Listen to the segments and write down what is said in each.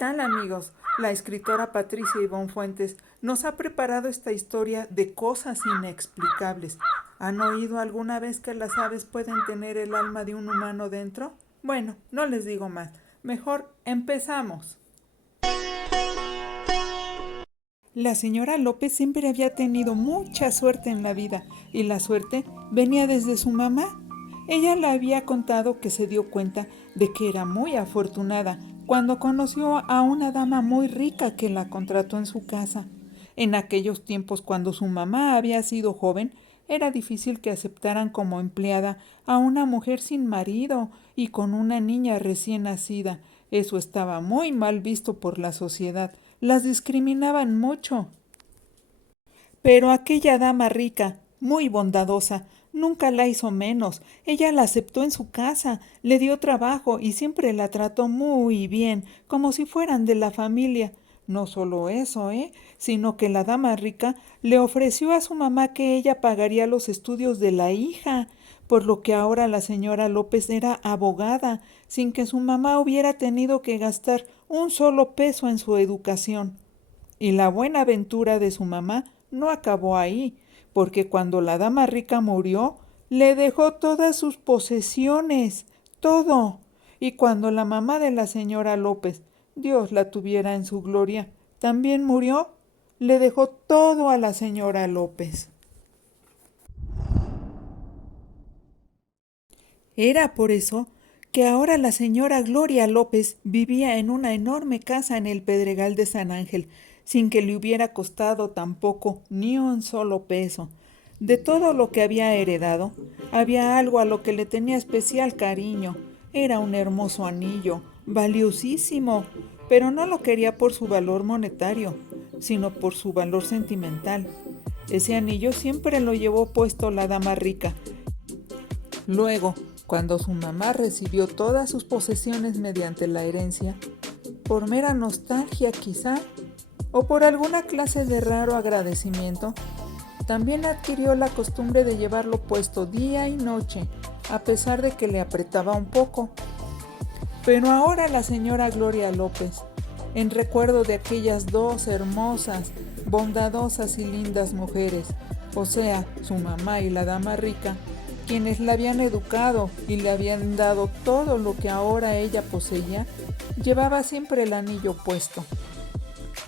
tal, amigos? La escritora Patricia Ivonne Fuentes nos ha preparado esta historia de cosas inexplicables. ¿Han oído alguna vez que las aves pueden tener el alma de un humano dentro? Bueno, no les digo más. Mejor empezamos. La señora López siempre había tenido mucha suerte en la vida y la suerte venía desde su mamá. Ella le había contado que se dio cuenta de que era muy afortunada cuando conoció a una dama muy rica que la contrató en su casa. En aquellos tiempos, cuando su mamá había sido joven, era difícil que aceptaran como empleada a una mujer sin marido y con una niña recién nacida. Eso estaba muy mal visto por la sociedad. Las discriminaban mucho. Pero aquella dama rica, muy bondadosa, nunca la hizo menos. Ella la aceptó en su casa, le dio trabajo y siempre la trató muy bien, como si fueran de la familia. No solo eso, sino que la dama rica le ofreció a su mamá que ella pagaría los estudios de la hija, por lo que ahora la señora López era abogada, sin que su mamá hubiera tenido que gastar un solo peso en su educación. Y la buena aventura de su mamá no acabó ahí, porque cuando la dama rica murió, le dejó todas sus posesiones, todo. Y cuando la mamá de la señora López, Dios la tuviera en su gloria, también murió, le dejó todo a la señora López. Era por eso que ahora la señora Gloria López vivía en una enorme casa en el Pedregal de San Ángel, sin que le hubiera costado tampoco ni un solo peso. De todo lo que había heredado, había algo a lo que le tenía especial cariño. Era un hermoso anillo, valiosísimo, pero no lo quería por su valor monetario, sino por su valor sentimental. Ese anillo siempre lo llevó puesto la dama rica. Luego, cuando su mamá recibió todas sus posesiones mediante la herencia, por mera nostalgia quizá, o por alguna clase de raro agradecimiento, también adquirió la costumbre de llevarlo puesto día y noche, a pesar de que le apretaba un poco. Pero ahora la señora Gloria López, en recuerdo de aquellas dos hermosas, bondadosas y lindas mujeres, o sea, su mamá y la dama rica, quienes la habían educado y le habían dado todo lo que ahora ella poseía, llevaba siempre el anillo puesto.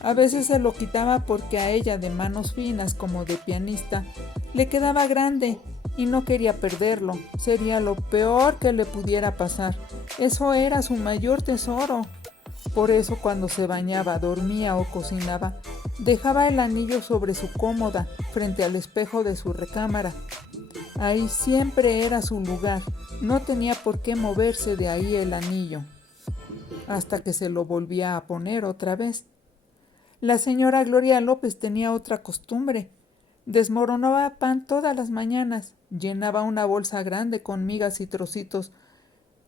A veces se lo quitaba porque a ella, de manos finas como de pianista, le quedaba grande y no quería perderlo. Sería lo peor que le pudiera pasar. Eso era su mayor tesoro. Por eso cuando se bañaba, dormía o cocinaba, dejaba el anillo sobre su cómoda, frente al espejo de su recámara. Ahí siempre era su lugar. No tenía por qué moverse de ahí el anillo, hasta que se lo volvía a poner otra vez. La señora Gloria López tenía otra costumbre. Desmoronaba pan todas las mañanas, llenaba una bolsa grande con migas y trocitos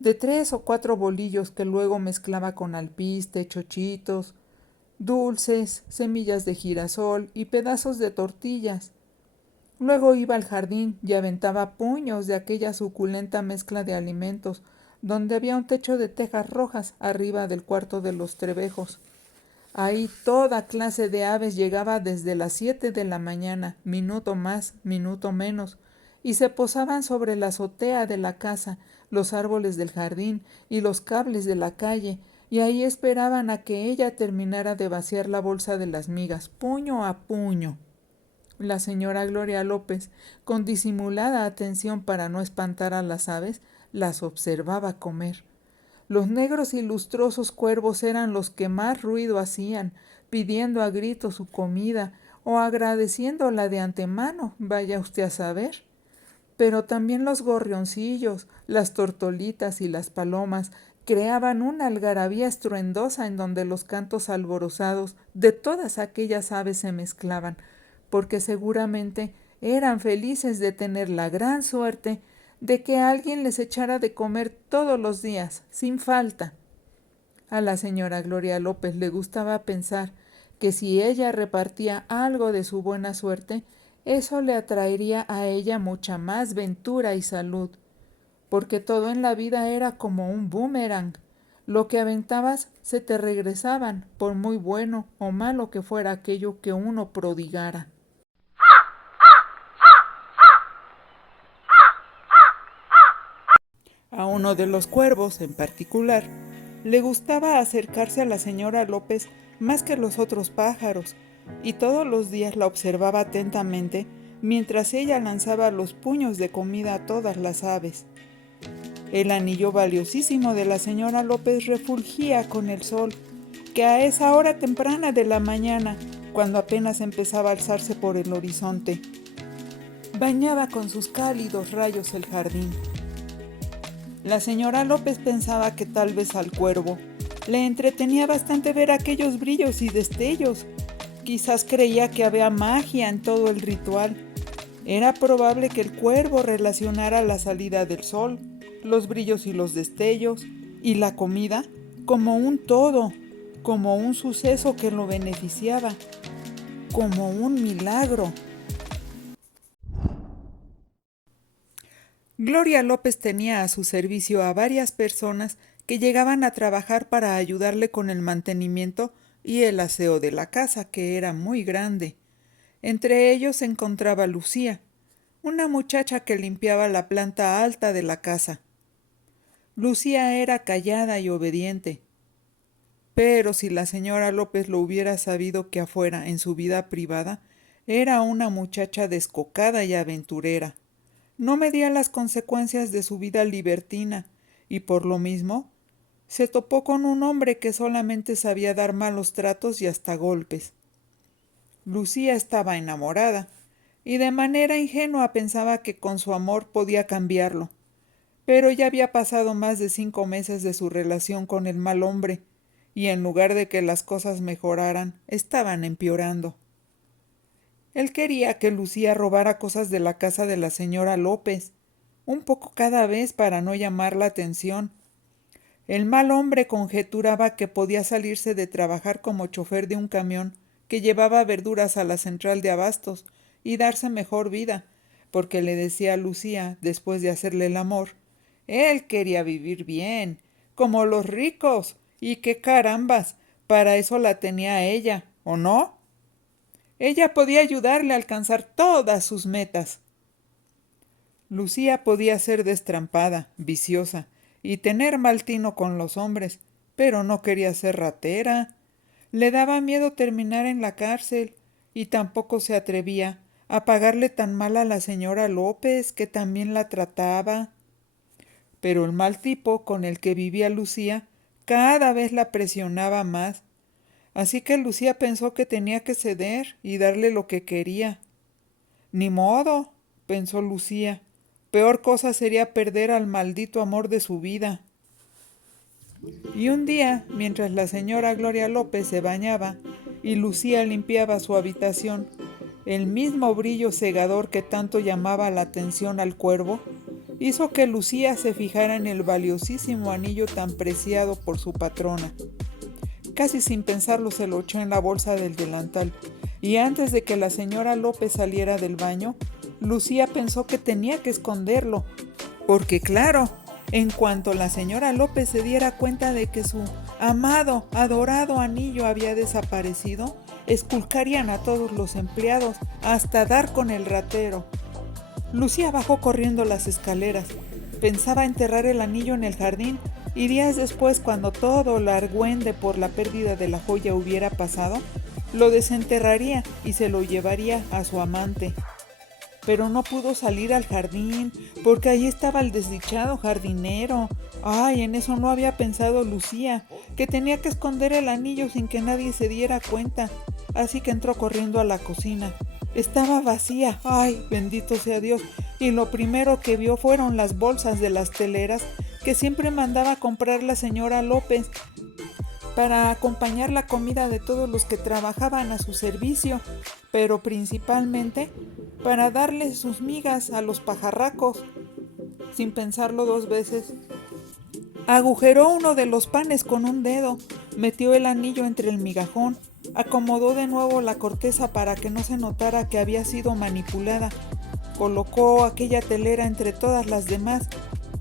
de 3 o 4 bolillos que luego mezclaba con alpiste, chochitos, dulces, semillas de girasol y pedazos de tortillas. Luego iba al jardín y aventaba puños de aquella suculenta mezcla de alimentos, donde había un techo de tejas rojas arriba del cuarto de los trebejos. Ahí toda clase de aves llegaba desde las 7 de la mañana, minuto más, minuto menos, y se posaban sobre la azotea de la casa, los árboles del jardín y los cables de la calle, y ahí esperaban a que ella terminara de vaciar la bolsa de las migas, puño a puño. La señora Gloria López, con disimulada atención para no espantar a las aves, las observaba comer. Los negros y lustrosos cuervos eran los que más ruido hacían, pidiendo a gritos su comida o agradeciéndola de antemano, vaya usted a saber. Pero también los gorrioncillos, las tortolitas y las palomas creaban una algarabía estruendosa en donde los cantos alborozados de todas aquellas aves se mezclaban, porque seguramente eran felices de tener la gran suerte de que alguien les echara de comer todos los días, sin falta. A la señora Gloria López le gustaba pensar que si ella repartía algo de su buena suerte, eso le atraería a ella mucha más ventura y salud, porque todo en la vida era como un boomerang. Lo que aventabas se te regresaban, por muy bueno o malo que fuera aquello que uno prodigara. A uno de los cuervos, en particular, le gustaba acercarse a la señora López más que los otros pájaros, y todos los días la observaba atentamente mientras ella lanzaba los puños de comida a todas las aves. El anillo valiosísimo de la señora López refulgía con el sol, que a esa hora temprana de la mañana, cuando apenas empezaba a alzarse por el horizonte, bañaba con sus cálidos rayos el jardín. La señora López pensaba que tal vez al cuervo le entretenía bastante ver aquellos brillos y destellos. Quizás creía que había magia en todo el ritual. Era probable que el cuervo relacionara la salida del sol, los brillos y los destellos, y la comida como un todo, como un suceso que lo beneficiaba, como un milagro. Gloria López tenía a su servicio a varias personas que llegaban a trabajar para ayudarle con el mantenimiento y el aseo de la casa, que era muy grande. Entre ellos se encontraba Lucía, una muchacha que limpiaba la planta alta de la casa. Lucía era callada y obediente, pero si la señora López lo hubiera sabido que afuera, en su vida privada, era una muchacha descocada y aventurera. No medía las consecuencias de su vida libertina, y por lo mismo se topó con un hombre que solamente sabía dar malos tratos y hasta golpes. Lucía estaba enamorada, y de manera ingenua pensaba que con su amor podía cambiarlo. Pero ya había pasado más de 5 meses de su relación con el mal hombre, y en lugar de que las cosas mejoraran, estaban empeorando. Él quería que Lucía robara cosas de la casa de la señora López, un poco cada vez para no llamar la atención. El mal hombre conjeturaba que podía salirse de trabajar como chofer de un camión que llevaba verduras a la central de abastos y darse mejor vida, porque le decía a Lucía, después de hacerle el amor, él quería vivir bien, como los ricos, y qué carambas, para eso la tenía ella, ¿o no? Ella podía ayudarle a alcanzar todas sus metas. Lucía podía ser destrampada, viciosa, y tener mal tino con los hombres, pero no quería ser ratera. Le daba miedo terminar en la cárcel, y tampoco se atrevía a pagarle tan mal a la señora López, que también la trataba. Pero el mal tipo con el que vivía Lucía cada vez la presionaba más. Así que Lucía pensó que tenía que ceder y darle lo que quería. Ni modo, pensó Lucía. Peor cosa sería perder al maldito amor de su vida. Y un día, mientras la señora Gloria López se bañaba y Lucía limpiaba su habitación, el mismo brillo cegador que tanto llamaba la atención al cuervo hizo que Lucía se fijara en el valiosísimo anillo tan preciado por su patrona. Casi sin pensarlo se lo echó en la bolsa del delantal, y antes de que la señora López saliera del baño, Lucía pensó que tenía que esconderlo, porque claro, en cuanto la señora López se diera cuenta de que su amado, adorado anillo había desaparecido, esculcarían a todos los empleados hasta dar con el ratero. Lucía bajó corriendo las escaleras. Pensaba enterrar el anillo en el jardín, y días después, cuando todo el argüende por la pérdida de la joya hubiera pasado, lo desenterraría y se lo llevaría a su amante. Pero no pudo salir al jardín, porque allí estaba el desdichado jardinero. Ay, en eso no había pensado Lucía, que tenía que esconder el anillo sin que nadie se diera cuenta. Así que entró corriendo a la cocina. Estaba vacía, ay, bendito sea Dios, y lo primero que vio fueron las bolsas de las teleras que siempre mandaba comprar la señora López para acompañar la comida de todos los que trabajaban a su servicio, pero principalmente para darles sus migas a los pajarracos. Sin pensarlo 2 veces, agujeró uno de los panes con un dedo, metió el anillo entre el migajón, acomodó de nuevo la corteza para que no se notara que había sido manipulada, colocó aquella telera entre todas las demás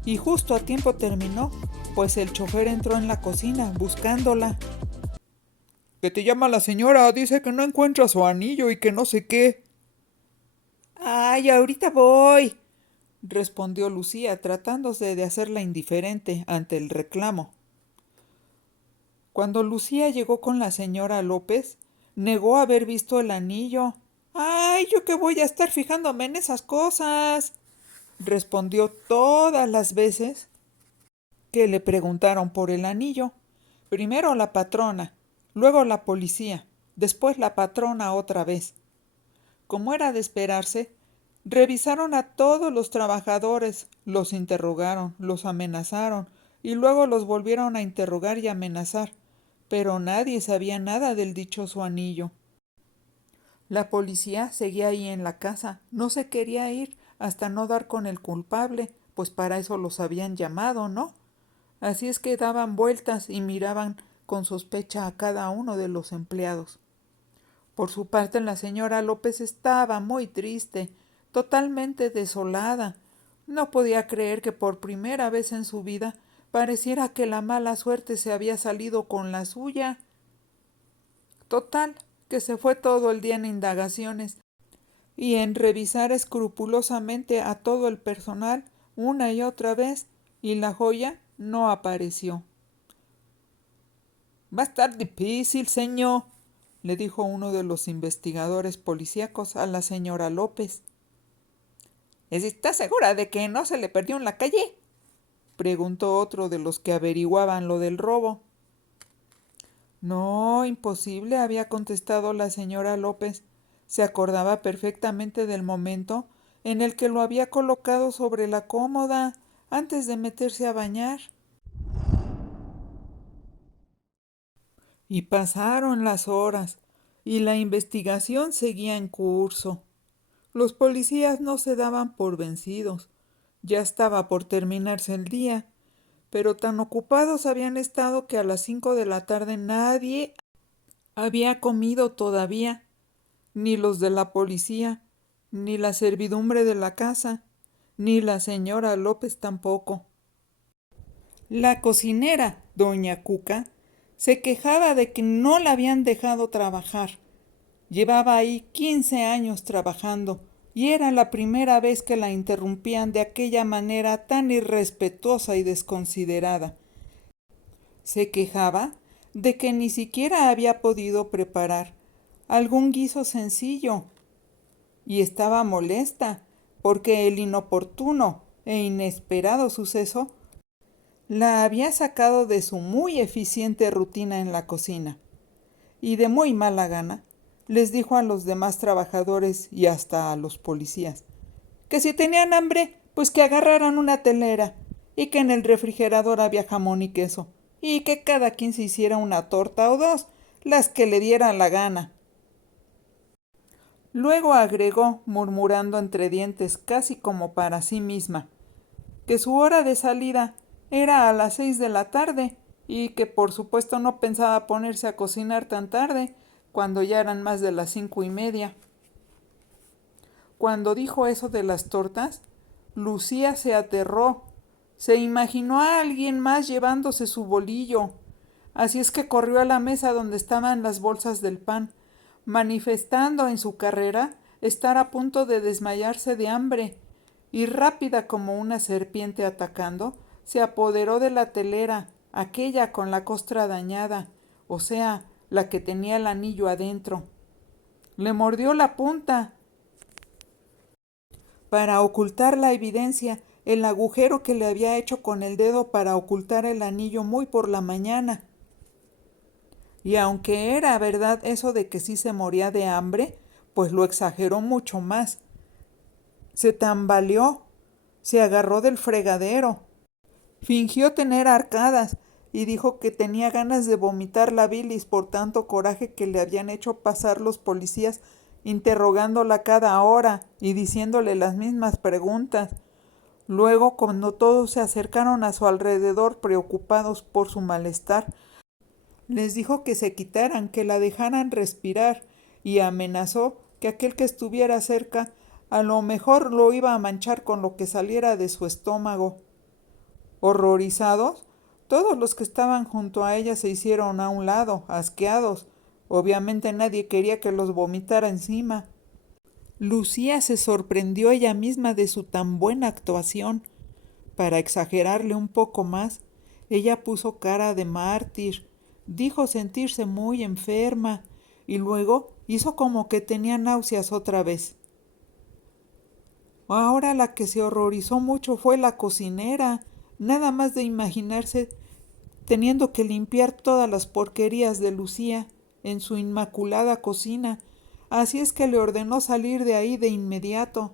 y justo a tiempo terminó, pues el chofer entró en la cocina buscándola. Que te llama la señora, dice que no encuentra su anillo y que no sé qué. Ay, ahorita voy, respondió Lucía, tratándose de hacerla indiferente ante el reclamo. Cuando Lucía llegó con la señora López, negó haber visto el anillo. ¡Ay, yo qué voy a estar fijándome en esas cosas!, respondió todas las veces que le preguntaron por el anillo. Primero la patrona, luego la policía, después la patrona otra vez. Como era de esperarse, revisaron a todos los trabajadores, los interrogaron, los amenazaron y luego los volvieron a interrogar y amenazar, pero nadie sabía nada del dichoso anillo. La policía seguía ahí en la casa, no se quería ir hasta no dar con el culpable, pues para eso los habían llamado, ¿no? Así es que daban vueltas y miraban con sospecha a cada uno de los empleados. Por su parte, la señora López estaba muy triste, totalmente desolada. No podía creer que por primera vez en su vida pareciera que la mala suerte se había salido con la suya. Total, que se fue todo el día en indagaciones y en revisar escrupulosamente a todo el personal una y otra vez, y la joya no apareció. Va a estar difícil, señor, le dijo uno de los investigadores policíacos a la señora López. ¿Está segura de que no se le perdió en la calle?, preguntó otro de los que averiguaban lo del robo. No, imposible, había contestado la señora López. Se acordaba perfectamente del momento en el que lo había colocado sobre la cómoda antes de meterse a bañar. Y pasaron las horas, y la investigación seguía en curso. Los policías no se daban por vencidos. Ya estaba por terminarse el día, pero tan ocupados habían estado que a las 5 de la tarde nadie había comido todavía, ni los de la policía, ni la servidumbre de la casa, ni la señora López tampoco. La cocinera, doña Cuca, se quejaba de que no la habían dejado trabajar. Llevaba ahí 15 años trabajando y era la primera vez que la interrumpían de aquella manera tan irrespetuosa y desconsiderada. Se quejaba de que ni siquiera había podido preparar algún guiso sencillo y estaba molesta porque el inoportuno e inesperado suceso la había sacado de su muy eficiente rutina en la cocina, y de muy mala gana les dijo a los demás trabajadores y hasta a los policías que si tenían hambre, pues que agarraran una telera, y que en el refrigerador había jamón y queso, y que cada quien se hiciera una torta o dos, las que le dieran la gana. Luego agregó, murmurando entre dientes, casi como para sí misma, que su hora de salida era a las 6 de la tarde y que por supuesto no pensaba ponerse a cocinar tan tarde, cuando ya eran más de las 5:30. Cuando dijo eso de las tortas, Lucía se aterró. Se imaginó a alguien más llevándose su bolillo. Así es que corrió a la mesa donde estaban las bolsas del pan, manifestando en su carrera estar a punto de desmayarse de hambre, y rápida como una serpiente atacando, se apoderó de la telera, aquella con la costra dañada, o sea, la que tenía el anillo adentro. Le mordió la punta para ocultar la evidencia, el agujero que le había hecho con el dedo para ocultar el anillo muy por la mañana. Y aunque era verdad eso de que sí se moría de hambre, pues lo exageró mucho más. Se tambaleó, se agarró del fregadero, fingió tener arcadas y dijo que tenía ganas de vomitar la bilis por tanto coraje que le habían hecho pasar los policías, interrogándola cada hora y diciéndole las mismas preguntas. Luego, cuando todos se acercaron a su alrededor preocupados por su malestar, les dijo que se quitaran, que la dejaran respirar, y amenazó que aquel que estuviera cerca a lo mejor lo iba a manchar con lo que saliera de su estómago. Horrorizados, Todos los que estaban junto a ella se hicieron a un lado, asqueados. Obviamente nadie quería que los vomitara encima. Lucía se sorprendió ella misma de su tan buena actuación. Para exagerarle un poco más, ella puso cara de mártir, dijo sentirse muy enferma y luego hizo como que tenía náuseas otra vez. Ahora la que se horrorizó mucho fue la cocinera, nada más de imaginarse teniendo que limpiar todas las porquerías de Lucía en su inmaculada cocina, así es que le ordenó salir de ahí de inmediato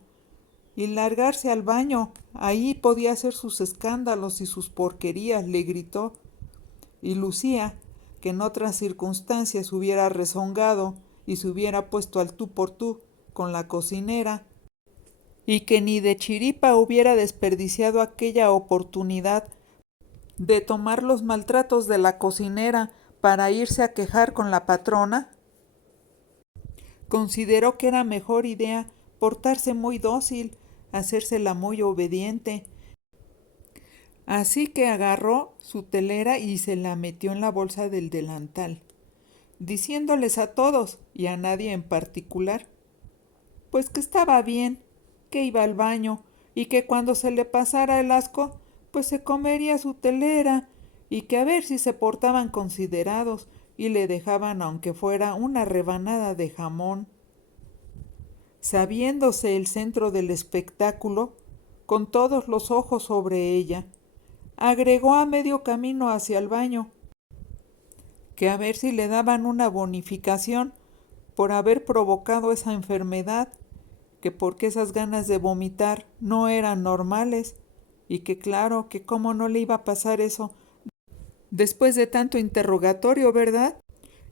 y largarse al baño. Ahí podía hacer sus escándalos y sus porquerías, le gritó. Y Lucía, que en otras circunstancias hubiera rezongado y se hubiera puesto al tú por tú con la cocinera, y que ni de chiripa hubiera desperdiciado aquella oportunidad de tomar los maltratos de la cocinera para irse a quejar con la patrona, consideró que era mejor idea portarse muy dócil, hacérsela muy obediente. Así que agarró su telera y se la metió en la bolsa del delantal, diciéndoles a todos y a nadie en particular, pues que estaba bien, que iba al baño y que cuando se le pasara el asco, pues se comería su telera y que a ver si se portaban considerados y le dejaban aunque fuera una rebanada de jamón. Sabiéndose el centro del espectáculo, con todos los ojos sobre ella, agregó a medio camino hacia el baño que a ver si le daban una bonificación por haber provocado esa enfermedad, que porque esas ganas de vomitar no eran normales y que claro que cómo no le iba a pasar eso después de tanto interrogatorio, ¿verdad?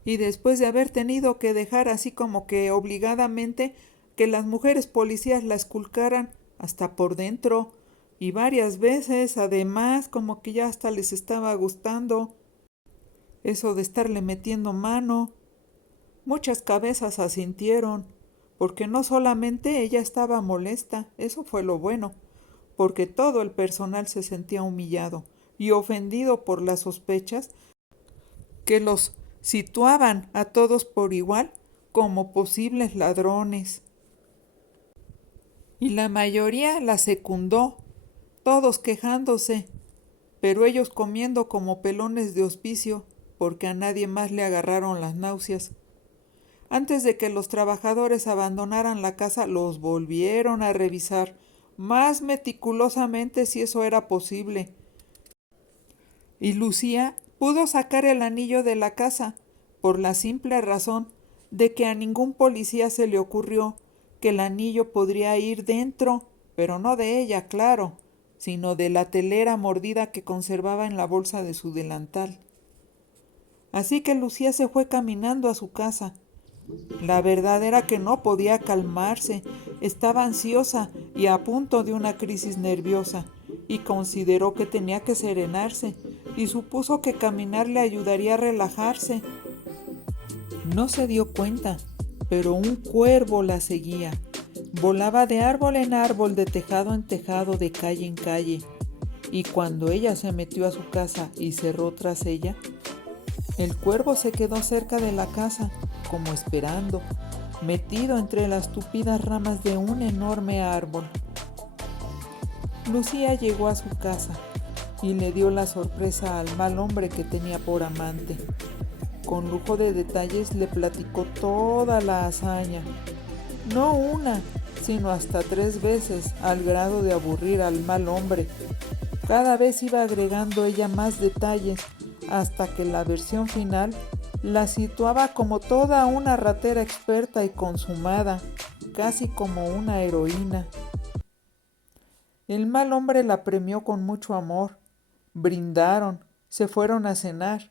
Y después de haber tenido que dejar así como que obligadamente que las mujeres policías la esculcaran hasta por dentro y varias veces, además, como que ya hasta les estaba gustando eso de estarle metiendo mano. Muchas cabezas asintieron, porque no solamente ella estaba molesta, eso fue lo bueno, porque todo el personal se sentía humillado y ofendido por las sospechas que los situaban a todos por igual como posibles ladrones. Y la mayoría la secundó, todos quejándose, pero ellos comiendo como pelones de hospicio, porque a nadie más le agarraron las náuseas. Antes de que los trabajadores abandonaran la casa, los volvieron a revisar más meticulosamente si eso era posible. Y Lucía pudo sacar el anillo de la casa por la simple razón de que a ningún policía se le ocurrió que el anillo podría ir dentro, pero no de ella, claro, sino de la telera mordida que conservaba en la bolsa de su delantal. Así que Lucía se fue caminando a su casa. La verdad era que no podía calmarse, estaba ansiosa y a punto de una crisis nerviosa, y consideró que tenía que serenarse, y supuso que caminar le ayudaría a relajarse. No se dio cuenta, pero un cuervo la seguía. Volaba de árbol en árbol, de tejado en tejado, de calle en calle, y cuando ella se metió a su casa y cerró tras ella, el cuervo se quedó cerca de la casa, como esperando, metido entre las tupidas ramas de un enorme árbol. Lucía llegó a su casa y le dio la sorpresa al mal hombre que tenía por amante. Con lujo de detalles le platicó toda la hazaña, no una, sino hasta 3 veces, al grado de aburrir al mal hombre. Cada vez iba agregando ella más detalles, hasta que la versión final la situaba como toda una ratera experta y consumada, casi como una heroína. El mal hombre la premió con mucho amor. Brindaron, se fueron a cenar.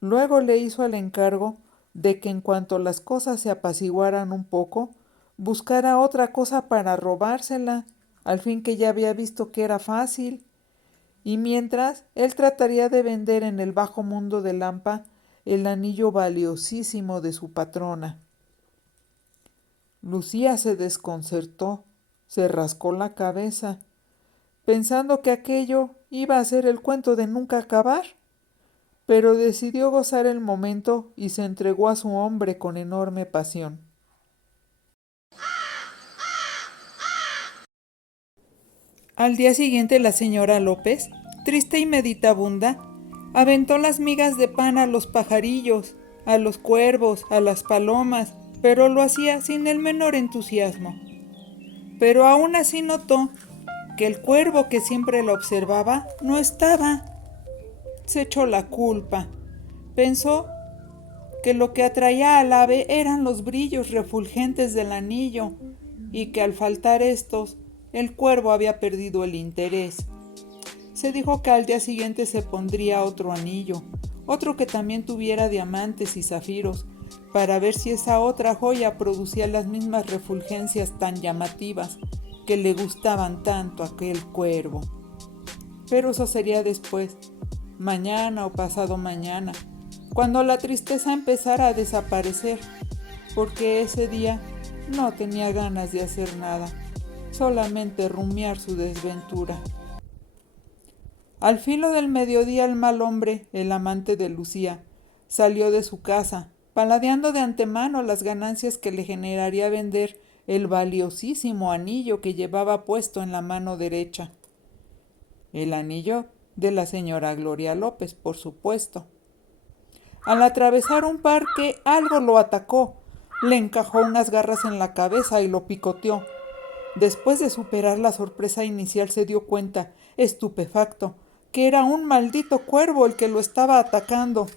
Luego le hizo el encargo de que en cuanto las cosas se apaciguaran un poco, buscara otra cosa para robársela, al fin que ya había visto que era fácil. Y mientras, él trataría de vender en el bajo mundo de Lampa el anillo valiosísimo de su patrona. Lucía se desconcertó, se rascó la cabeza, pensando que aquello iba a ser el cuento de nunca acabar, pero decidió gozar el momento y se entregó a su hombre con enorme pasión. Al día siguiente la señora López, triste y meditabunda, aventó las migas de pan a los pajarillos, a los cuervos, a las palomas, pero lo hacía sin el menor entusiasmo. Pero aún así notó que el cuervo que siempre la observaba no estaba. Se echó la culpa. Pensó que lo que atraía al ave eran los brillos refulgentes del anillo y que al faltar estos, el cuervo había perdido el interés. Se dijo que al día siguiente se pondría otro anillo, otro que también tuviera diamantes y zafiros, para ver si esa otra joya producía las mismas refulgencias tan llamativas que le gustaban tanto a aquel cuervo. Pero eso sería después, mañana o pasado mañana, cuando la tristeza empezara a desaparecer, porque ese día no tenía ganas de hacer nada, solamente rumiar su desventura. Al filo del mediodía el mal hombre, el amante de Lucía, salió de su casa, paladeando de antemano las ganancias que le generaría vender el valiosísimo anillo que llevaba puesto en la mano derecha. El anillo de la señora Gloria López, por supuesto. Al atravesar un parque, algo lo atacó, le encajó unas garras en la cabeza y lo picoteó. Después de superar la sorpresa inicial, se dio cuenta, estupefacto, que era un maldito cuervo el que lo estaba atacando.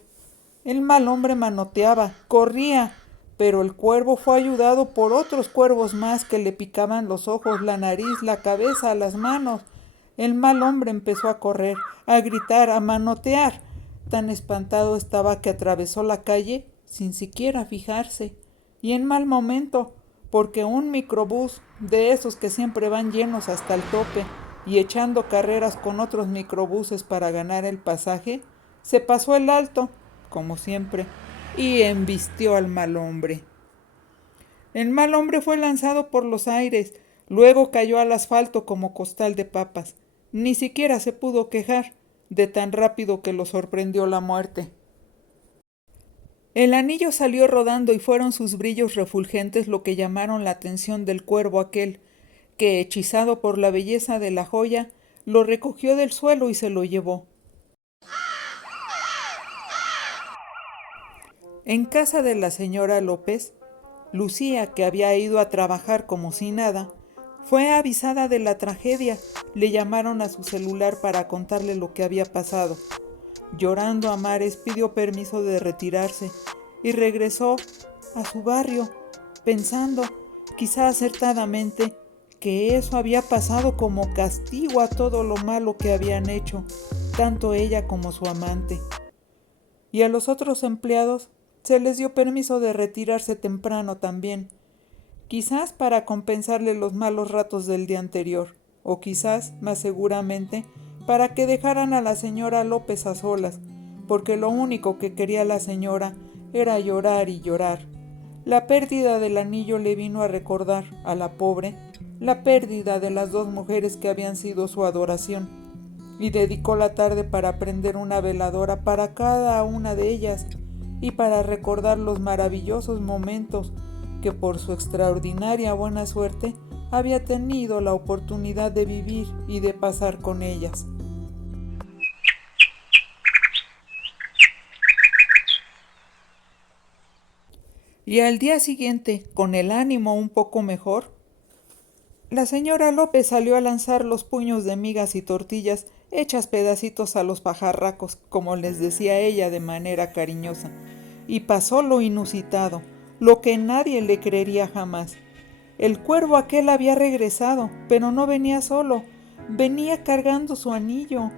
El mal hombre manoteaba, corría, pero el cuervo fue ayudado por otros cuervos más que le picaban los ojos, la nariz, la cabeza, las manos. El mal hombre empezó a correr, a gritar, a manotear. Tan espantado estaba que atravesó la calle sin siquiera fijarse, y en mal momento, porque un microbús, de esos que siempre van llenos hasta el tope y echando carreras con otros microbuses para ganar el pasaje, se pasó el alto, como siempre, y embistió al mal hombre. El mal hombre fue lanzado por los aires, luego cayó al asfalto como costal de papas. Ni siquiera se pudo quejar, de tan rápido que lo sorprendió la muerte. El anillo salió rodando y fueron sus brillos refulgentes lo que llamaron la atención del cuervo aquel, que, hechizado por la belleza de la joya, lo recogió del suelo y se lo llevó. En casa de la señora López, Lucía, que había ido a trabajar como si nada, fue avisada de la tragedia. Le llamaron a su celular para contarle lo que había pasado. Llorando a mares, pidió permiso de retirarse y regresó a su barrio, pensando, quizá acertadamente, que eso había pasado como castigo a todo lo malo que habían hecho, tanto ella como su amante. Y a los otros empleados se les dio permiso de retirarse temprano también, quizás para compensarle los malos ratos del día anterior, o quizás, más seguramente, para que dejaran a la señora López a solas, porque lo único que quería la señora era llorar y llorar. La pérdida del anillo le vino a recordar a la pobre la pérdida de las dos mujeres que habían sido su adoración, y dedicó la tarde para prender una veladora para cada una de ellas y para recordar los maravillosos momentos que por su extraordinaria buena suerte había tenido la oportunidad de vivir y de pasar con ellas. Y al día siguiente, con el ánimo un poco mejor, la señora López salió a lanzar los puños de migas y tortillas hechas pedacitos a los pajarracos, como les decía ella de manera cariñosa, y pasó lo inusitado, lo que nadie le creería jamás. El cuervo aquel había regresado, pero no venía solo, venía cargando su anillo.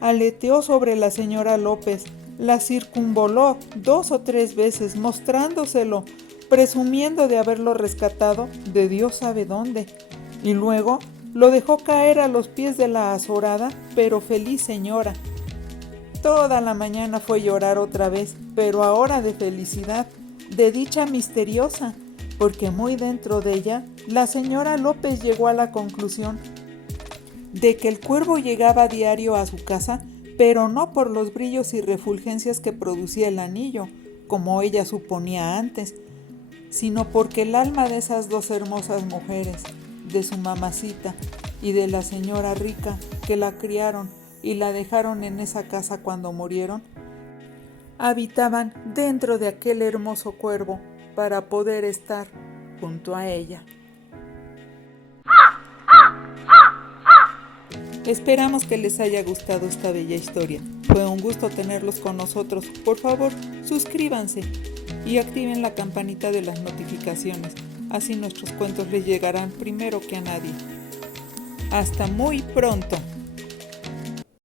Aleteó sobre la señora López, la circunvoló 2 o 3 veces, mostrándoselo, presumiendo de haberlo rescatado de Dios sabe dónde, y luego lo dejó caer a los pies de la azorada pero feliz señora. Toda la mañana fue llorar otra vez, pero ahora de felicidad, de dicha misteriosa, porque muy dentro de ella, la señora López llegó a la conclusión de que el cuervo llegaba a diario a su casa, pero no por los brillos y refulgencias que producía el anillo, como ella suponía antes, sino porque el alma de esas dos hermosas mujeres, de su mamacita y de la señora rica que la criaron y la dejaron en esa casa cuando murieron, habitaban dentro de aquel hermoso cuervo para poder estar junto a ella. Esperamos que les haya gustado esta bella historia. Fue un gusto tenerlos con nosotros. Por favor, suscríbanse y activen la campanita de las notificaciones. Así nuestros cuentos les llegarán primero que a nadie. Hasta muy pronto.